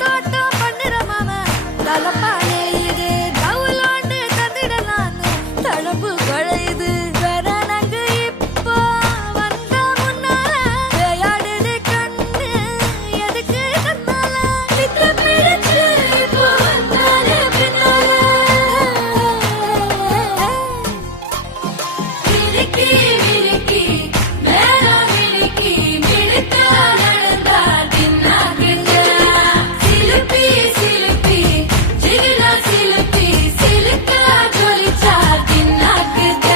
தோட்டம் பண்ணுற மாமா தலப்பானே இது தவுலோண்டு தந்திடலான்னு தழம்பு குழையுது வரணங்கு இப்போ வந்த முன்னால விளையாடுது கண்ணு எதுக்கு தன்னால வித்து பிடிச்சு இப்போ வந்தாலே பின்னால விரிக்கி விரிக்கி மேல விரிக்கி மிடுக்கா நடந்தா தின்னாக்குங்க சிலுப்பி சிலுப்பி ஜிகினா சிலுப்பி சிலுக்கா ஜொலிச்சா தின்னாக்குங்க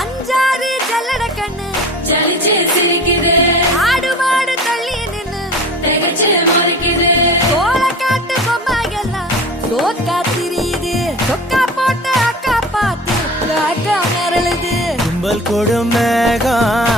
அஞ்சாறு ஜல்லட கண்ணு ஜலிச்சு சிரிக்குது ஆடு மாடு தள்ளி நின்னு திகச்சு முறைக்குது தோள காட்டு பொம்மையெல்லாம் சோக்கா திரியுது சொக்கா போட்ட அக்கா பாத்து காக்கா மிரளுது கும்பல் கொடும் மேகம்